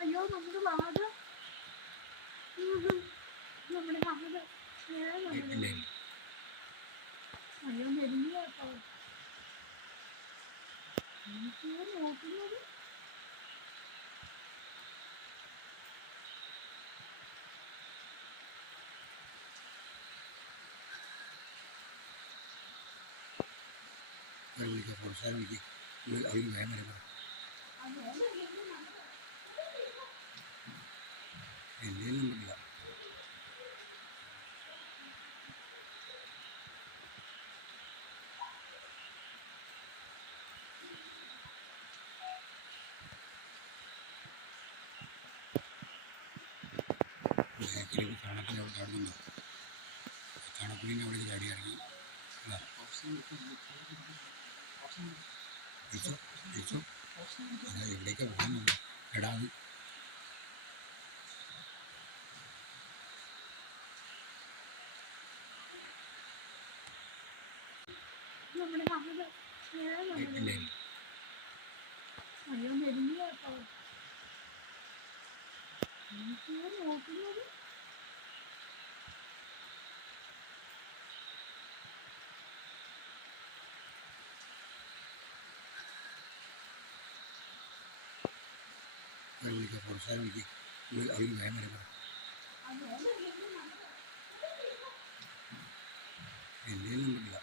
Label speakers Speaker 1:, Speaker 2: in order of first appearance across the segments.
Speaker 1: അയ്യോ നമ്മുടെ വാദ നമ്മുടെ വാദ
Speaker 2: അയ്യോ വരുന്ന കേട്ടോ നോക്കുന്നത്
Speaker 1: Pero me que forzar, വേഗം വരെ എന്റെ നമ്പറില്ല ബാക്കിൽ തണുപ്പിൽ അവിടെ ചാടുന്നുണ്ടോ തണുപ്പിനെ അവിടെ ചാടി ഇറങ്ങി ഇതാ. വിളിച്ചോ വിളിച്ചോ അതാ എവിടേക്കാ പോകുന്നത് എടാ
Speaker 2: അയ്യോ മെലിഞ്ഞ കേട്ടോ.
Speaker 1: വിളിക്കുക അവർ വേഗം വരെ എന്റെ നമ്പറില്ല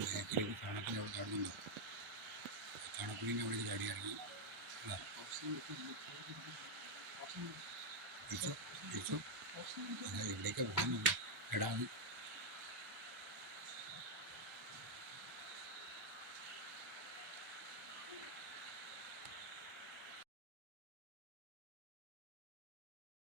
Speaker 1: ബാക്കിൽ തണുപ്പിൽ അവിടെ ചാടുന്നുണ്ടോ തണുപ്പിനെ അവിടെ ചാടി ഇറങ്ങി. ഇതാ. വിളിച്ചോ വിളിച്ചോ അതാ എവിടേക്കാ പോകുന്നത് എടാ അത്